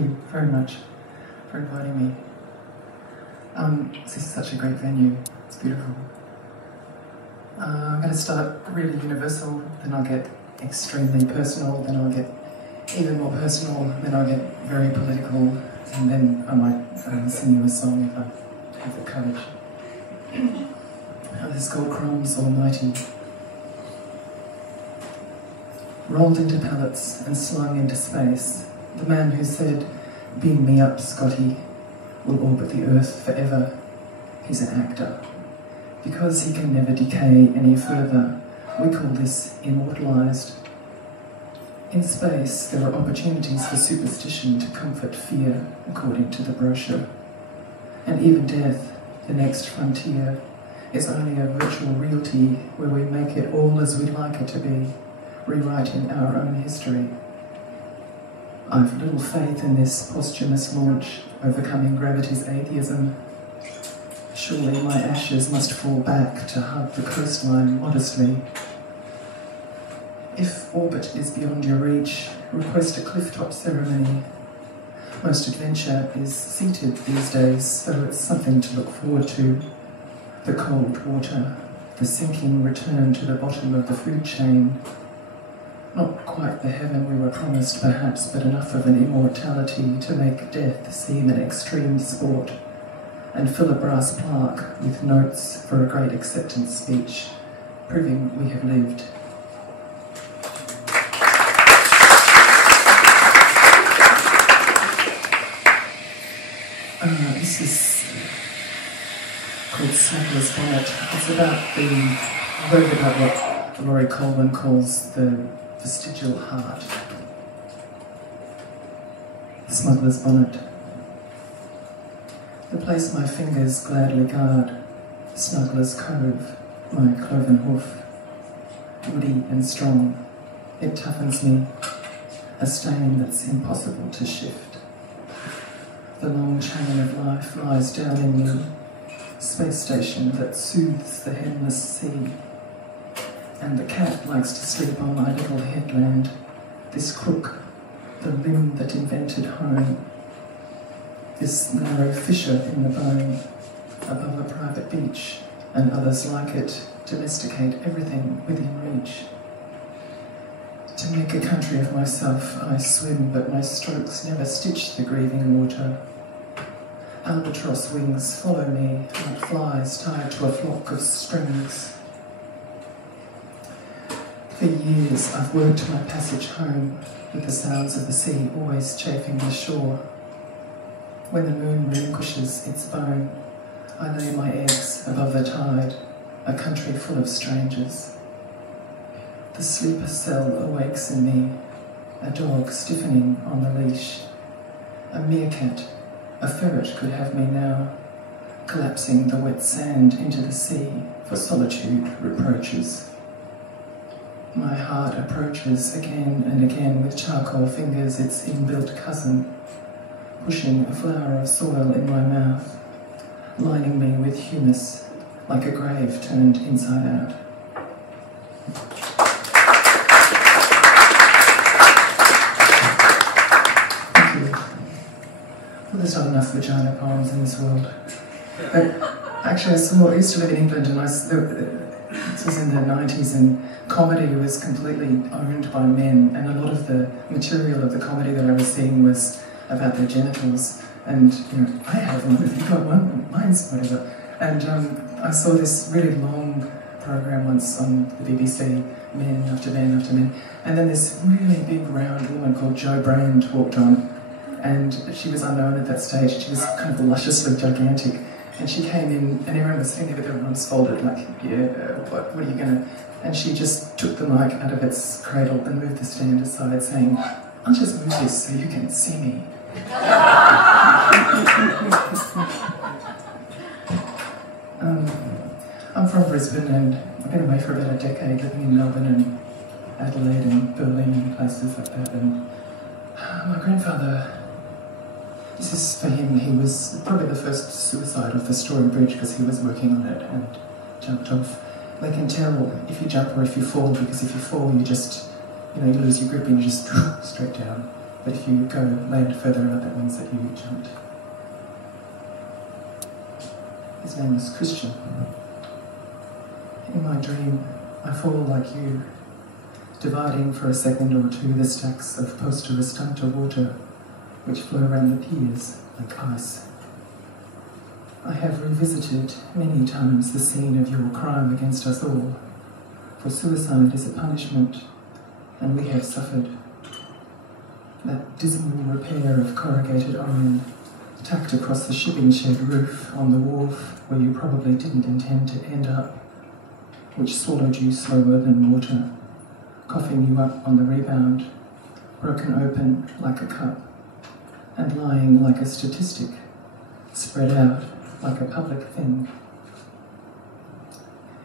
you very much for inviting me. This is such a great venue. It's beautiful. I'm going to start really universal, then I'll get extremely personal, then I'll get even more personal, then I'll get very political, and then I might sing you a song if I have the courage. This is called Crumbs Almighty. Rolled into pallets and slung into space, the man who said, "Beam me up, Scotty," will orbit the Earth forever. He's an actor. Because he can never decay any further, we call this immortalised. In space, there are opportunities for superstition to comfort fear, according to the brochure. And even death, the next frontier, is only a virtual reality where we make it all as we'd like it to be, rewriting our own history. I've little faith in this posthumous launch, overcoming gravity's atheism. Surely my ashes must fall back to hug the coastline modestly. If orbit is beyond your reach, request a clifftop ceremony. Most adventure is seated these days, so it's something to look forward to. The cold water, the sinking return to the bottom of the food chain. Not quite the heaven we were promised, perhaps, but enough of an immortality to make death seem an extreme sport, and fill a brass plaque with notes for a great acceptance speech, proving we have lived. This is called Smuggler's Bonnet. It's about I wrote about what Laurie Coleman calls the vestigial heart. Smuggler's Bonnet. The place my fingers gladly guard, Smuggler's Cove, my cloven hoof. Woody and strong, it toughens me, a stain that's impossible to shift. The long chain of life lies down in me, space station that soothes the headless sea. And the cat likes to sleep on my little headland, this crook, the limb that invented home. This narrow fissure in the bone, above a private beach, and others like it, domesticate everything within reach. To make a country of myself, I swim, but my strokes never stitch the grieving water. Albatross wings follow me like flies tied to a flock of strings. For years I've worked my passage home, with the sounds of the sea always chafing the shore. When the moon relinquishes its bone, I lay my eggs above the tide, a country full of strangers. The sleeper cell awakes in me, a dog stiffening on the leash. A meerkat, a ferret could have me now, collapsing the wet sand into the sea for solitude reproaches. My heart approaches again and again with charcoal fingers its inbuilt cousin, pushing a flower of soil in my mouth, lining me with humus like a grave turned inside out. There's not enough vagina poems in this world. But actually, I used to live in England, and this was in the 90s, and comedy was completely owned by men, and a lot of the material of the comedy that I was seeing was about their genitals. And I have one, if you've got one, mine's whatever. And I saw this really long program once on the BBC, men after men after men, and then this really big round woman called Jo Brand walked on. And she was unknown at that stage. She was kind of lusciously gigantic. And she came in, and everyone was sitting there with their arms folded, like, yeah, what are you gonna... And she just took the mic out of its cradle and moved the stand aside, saying, "I'll just move this so you can see me." I'm from Brisbane, and I've been away for about a decade, living in Melbourne and Adelaide and Berlin and places like that. And my grandfather... This is for him, he was probably the first suicide off the Story Bridge because he was working on it and jumped off. They can tell if you jump or if you fall, because if you fall, you just, you lose your grip and you just straight down. but if you go land further out, that means that you jumped. His name was Christian. In my dream, I fall like you, dividing for a second or two the stacks of poster restanta water which flow around the piers like ice. I have revisited many times the scene of your crime against us all, for suicide is a punishment, and we have suffered. That dismal repair of corrugated iron tacked across the shipping shed roof on the wharf where you probably didn't intend to end up, which swallowed you slower than water, coughing you up on the rebound, broken open like a cup, and lying like a statistic, spread out like a public thing.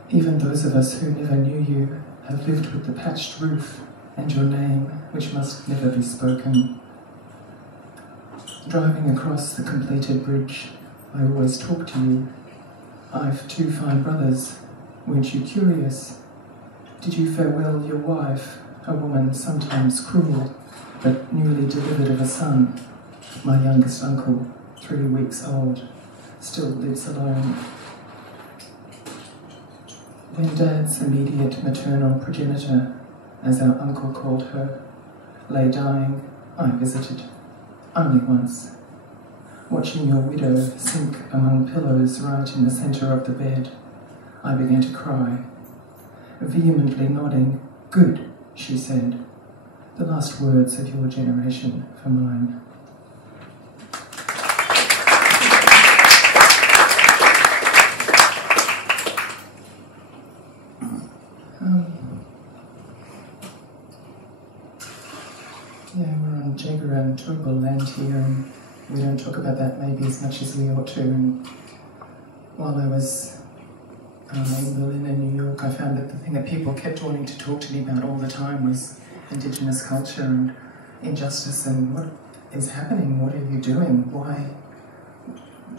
Even those of us who never knew you have lived with the patched roof and your name, which must never be spoken. Driving across the completed bridge, I always talk to you. I've 2 fine brothers. Weren't you curious? Did you farewell your wife, a woman sometimes cruel, but newly delivered of a son? My youngest uncle, 3 weeks old, still lives alone. When Dad's immediate maternal progenitor, as our uncle called her, lay dying, I visited, only once. Watching your widow sink among pillows right in the centre of the bed, I began to cry. Vehemently nodding, "Good," she said, the last words of your generation for mine. We're on Jaeger and Turrbal land here, and we don't talk about that maybe as much as we ought to. And while I was in Berlin and New York, I found that the thing that people kept wanting to talk to me about all the time was Indigenous culture and injustice and what is happening, what are you doing, why?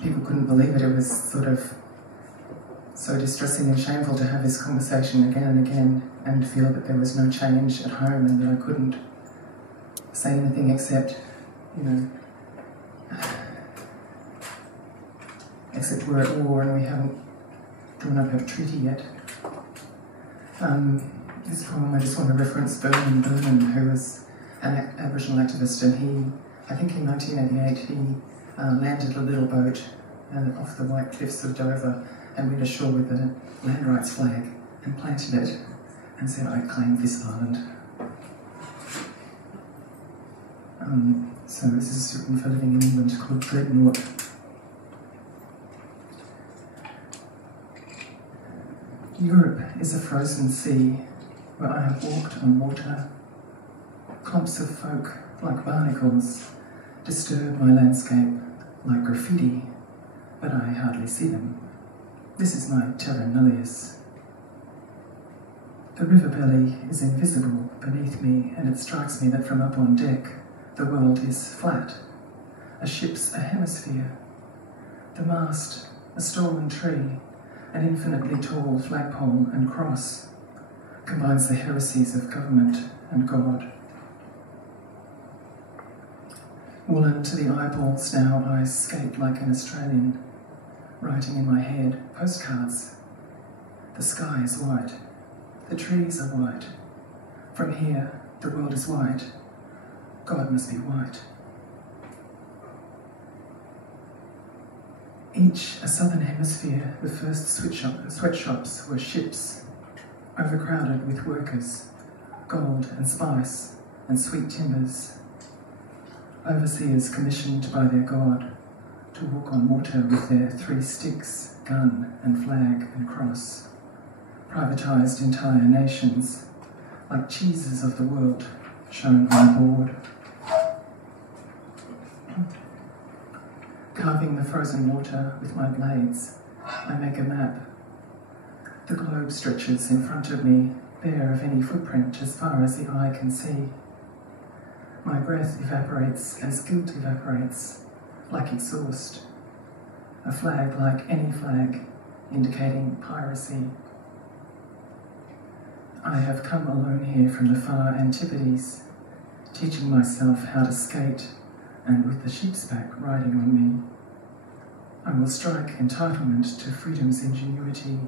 People couldn't believe it. It was sort of so distressing and shameful to have this conversation again and again and feel that there was no change at home and that I couldn't say anything except, except we're at war and we haven't drawn up a treaty yet. This poem I just want to reference Vernon Burnham, who was an Aboriginal activist, and he, I think in 1988, he landed a little boat off the white cliffs of Dover and went ashore with a land rights flag and planted it and said, "I claim this island." So this is written for living in England, called Dreadnought. Europe is a frozen sea where I have walked on water. Clumps of folk, like barnacles, disturb my landscape like graffiti, but I hardly see them. This is my terra nullius. The river belly is invisible beneath me, and it strikes me that from up on deck, the world is flat. A ship's a hemisphere. The mast, a stolen tree, an infinitely tall flagpole and cross, combines the heresies of government and God. Woolen to the eyeballs now, I skate like an Australian, writing in my head postcards. The sky is white. The trees are white. From here, the world is white. God must be white. Each a southern hemisphere, the first sweatshops were ships, overcrowded with workers, gold and spice and sweet timbers. Overseers commissioned by their God to walk on water with their 3 sticks, gun and flag and cross. Privatised entire nations, like cheeses of the world, shown on board. Carving the frozen water with my blades, I make a map. The globe stretches in front of me, bare of any footprint as far as the eye can see. My breath evaporates as guilt evaporates, like exhaust. A flag like any flag, indicating piracy. I have come alone here from the far antipodes, teaching myself how to skate, and with the sheep's back riding on me, I will strike entitlement to freedom's ingenuity.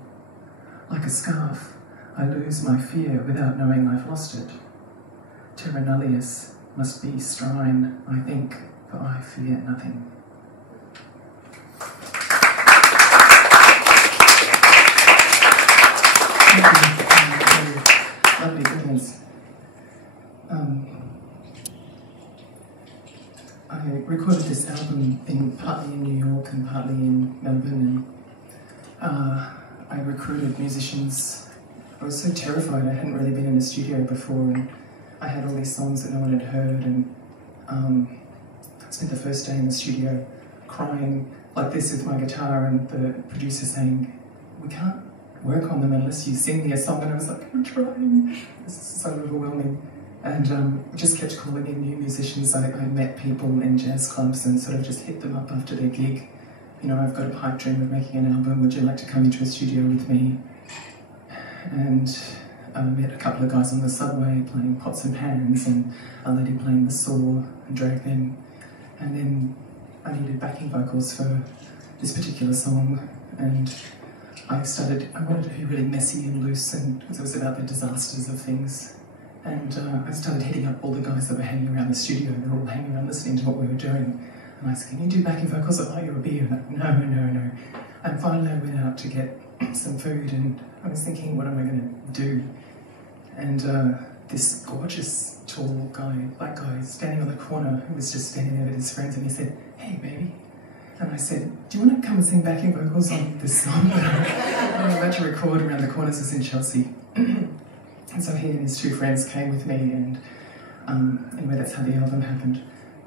Like a scarf, I lose my fear without knowing I've lost it. Terra nullius must be strine, I think, for I fear nothing. Lovely audience. I recorded this album partly in New York and partly in Melbourne, and I recruited musicians. I was so terrified. I hadn't really been in a studio before, and I had all these songs that no one had heard, and I spent the first day in the studio crying like this with my guitar, and the producer saying, "We can't work on them unless you sing me a song," and I was like, "I'm trying." This is so overwhelming. And just kept calling in new musicians. I met people in jazz clubs and sort of just hit them up after their gig. You know, I've got a pipe dream of making an album. Would you like to come into a studio with me? And I met a couple of guys on the subway playing pots and pans, and a lady playing the saw, and dragged them. And then I needed backing vocals for this particular song, and I wanted to be really messy and loose, and because it was about the disasters of things. And I started hitting up all the guys that were hanging around the studio. They were all hanging around listening to what we were doing. And I said, "Can you do backing vocals? I'll buy you a beer." And like, no. And finally I went out to get some food, and I was thinking, what am I going to do? And this gorgeous, tall guy, black guy, standing on the corner, who was just standing there with his friends, and he said, "Hey, baby." And I said, "Do you want to come and sing backing vocals on this song that I'm about to record around the corners?" It's in Chelsea. And so he and his two friends came with me, and anyway, that's how the album happened.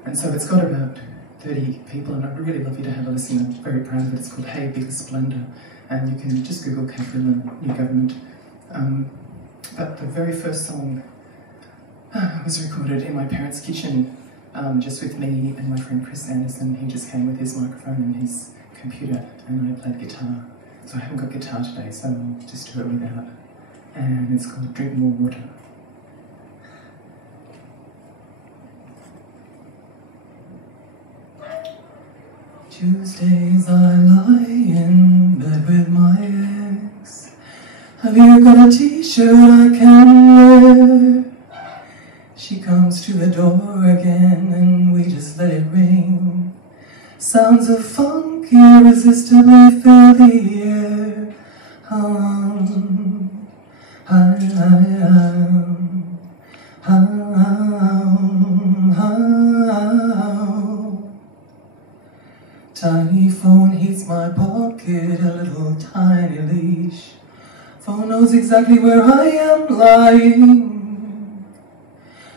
And so it's got about 30 people, and I'd really love you to have a listen. I'm very proud of it. It's called Hey Big Splendour, and you can just Google Cathoel and New Government. But the very first song was recorded in my parents' kitchen, just with me and my friend Chris Anderson. He just came with his microphone and his computer, and I played guitar. So I haven't got guitar today, so I'll just do it without. And it's called Drink More Water. Tuesdays I lie in bed with my ex. Have you got a t-shirt I can wear? She comes to the door again and we just let it ring. Sounds of funk irresistibly fill the air. Tiny phone heats my pocket, a little tiny leash. Phone knows exactly where I am lying.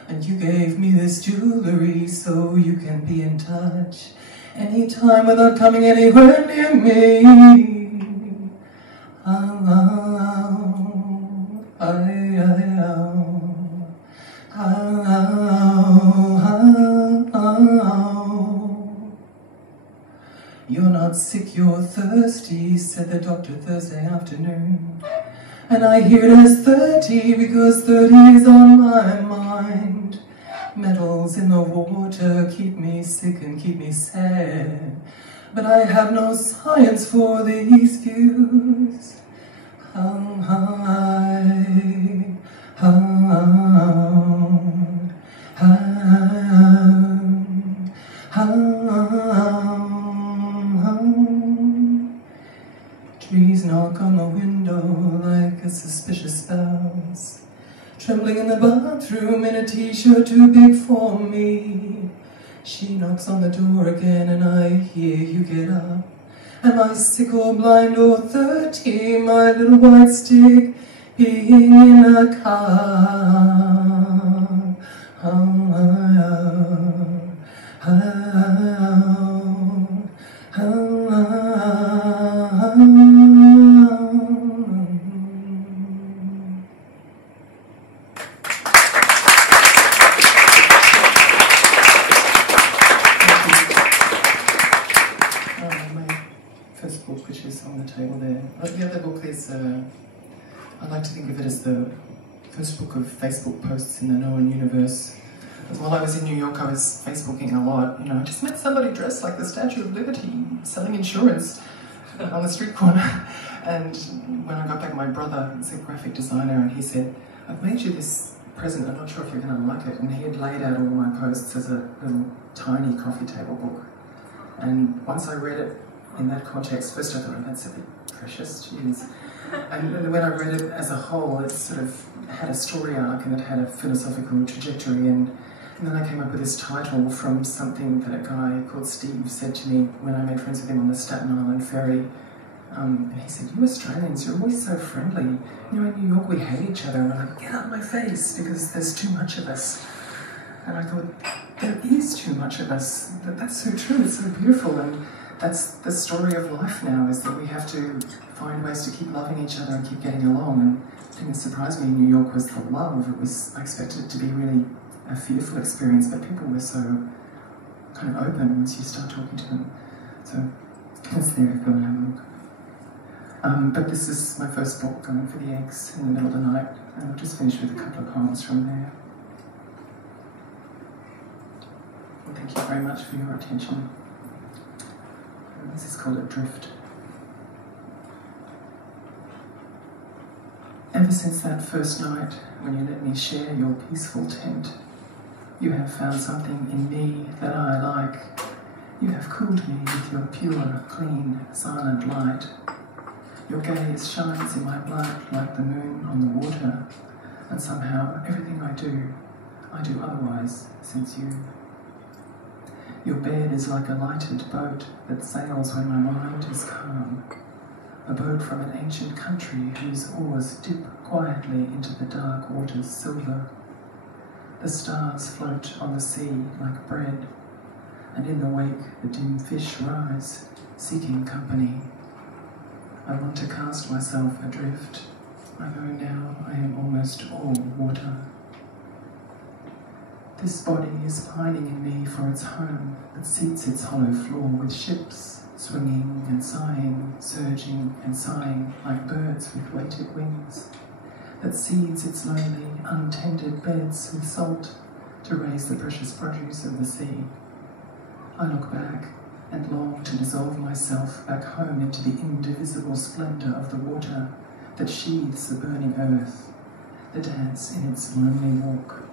And you gave me this jewelry so you can be in touch anytime without coming anywhere near me. You're not sick, you're thirsty, said the doctor Thursday afternoon. And I hear it as 30 because 30 is on my mind. Metals in the water keep me sick and keep me sad, but I have no science for these views. Trees knock on the window like a suspicious spouse. Trembling in the bathroom in a t-shirt too big for me. She knocks on the door again and I hear you get up. Am I sick or blind or 30, my little white stick being in a car? Book, which is on the table there. The other book is, I like to think of it as the first book of Facebook posts in the known universe. While I was in New York, I was Facebooking a lot. I just met somebody dressed like the Statue of Liberty, selling insurance on the street corner. And when I got back, my brother is a graphic designer, and he said, "I've made you this present, I'm not sure if you're going to like it." And he had laid out all my posts as a little tiny coffee table book. And once I read it in that context, first I thought, "Oh, that's a bit precious, jeez." And then when I read it as a whole, it sort of had a story arc and it had a philosophical trajectory. And then I came up with this title from something that a guy called Steve said to me when I made friends with him on the Staten Island ferry. And he said, "You Australians, you're always so friendly. In New York we hate each other." And I'm like, "Get out of my face, because there's too much of us." And I thought, there is too much of us. That's so true, it's so beautiful. And that's the story of life now, is that we have to find ways to keep loving each other and keep getting along. And the thing that surprised me in New York was the love. I expected it to be really a fearful experience, but people were so kind of open once you start talking to them. So it's there if you want to have a look. But this is my first book, Going for the Eggs in the Middle of the Night, and I'll just finish with a couple of poems from there. Well, thank you very much for your attention. And this is called Adrift. Ever since that first night when you let me share your peaceful tent, you have found something in me that I like. You have cooled me with your pure, clean, silent light. Your gaze shines in my blood like the moon on the water, and somehow everything I do otherwise since you. Your bed is like a lighted boat that sails when my mind is calm, a boat from an ancient country whose oars dip quietly into the dark water's silver. The stars float on the sea like bread, and in the wake the dim fish rise, seeking company. I want to cast myself adrift. I know now I am almost all water. This body is pining in me for its home that seats its hollow floor with ships, swinging and sighing, surging and sighing like birds with weighted wings, that seeds its lonely, untended beds with salt to raise the precious produce of the sea. I look back and long to dissolve myself back home into the indivisible splendour of the water that sheathes the burning earth, the dance in its lonely walk.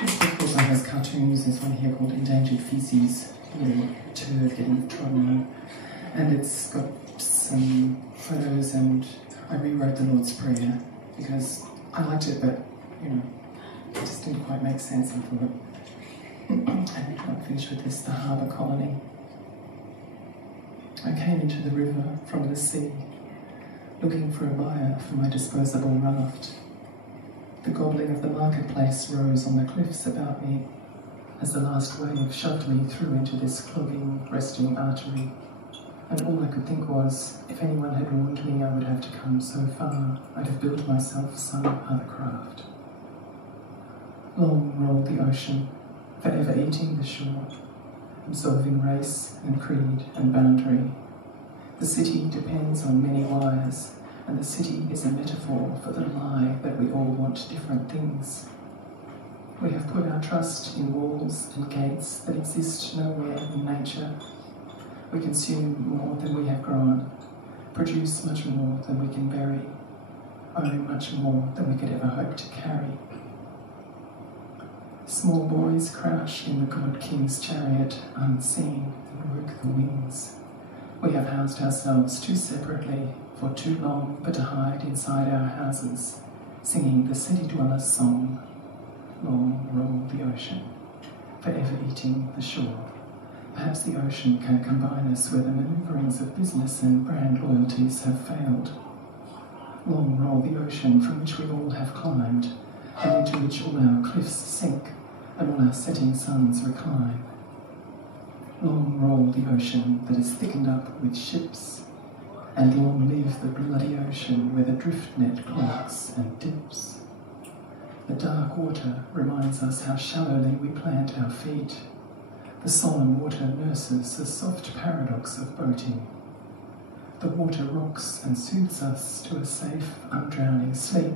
This book also has cartoons. There's one here called Endangered Feces, a little turd getting trodden on, and it's got some photos, and I rewrote the Lord's Prayer because I liked it, but it just didn't quite make sense, I thought. And I'll finish with this, the harbour colony. I came into the river from the sea, looking for a buyer for my disposable raft. The gobbling of the marketplace rose on the cliffs about me as the last wave shoved me through into this clogging, resting artery. And all I could think was, if anyone had warned me I would have to come so far, I'd have built myself some other craft. Long rolled the ocean, forever eating the shore, absolving race and creed and boundary. The city depends on many wires, and the city is a metaphor for the lie that we all want different things. We have put our trust in walls and gates that exist nowhere in nature. We consume more than we have grown, produce much more than we can bury, own much more than we could ever hope to carry. Small boys crouch in the God King's chariot, unseen, and work the wings. We have housed ourselves too separately for too long, but to hide inside our houses, singing the city dweller's song. Long roll the ocean, forever eating the shore. Perhaps the ocean can combine us where the manoeuvrings of business and brand loyalties have failed. Long roll the ocean from which we all have climbed, and into which all our cliffs sink, and all our setting suns recline. Long roll the ocean that is thickened up with ships, and long live the bloody ocean where the drift net clogs and dips. The dark water reminds us how shallowly we plant our feet. The solemn water nurses the soft paradox of boating. The water rocks and soothes us to a safe, undrowning sleep.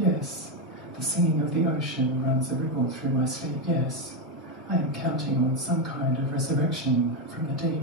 Yes, the singing of the ocean runs a ripple through my sleep. Yes, I am counting on some kind of resurrection from the deep.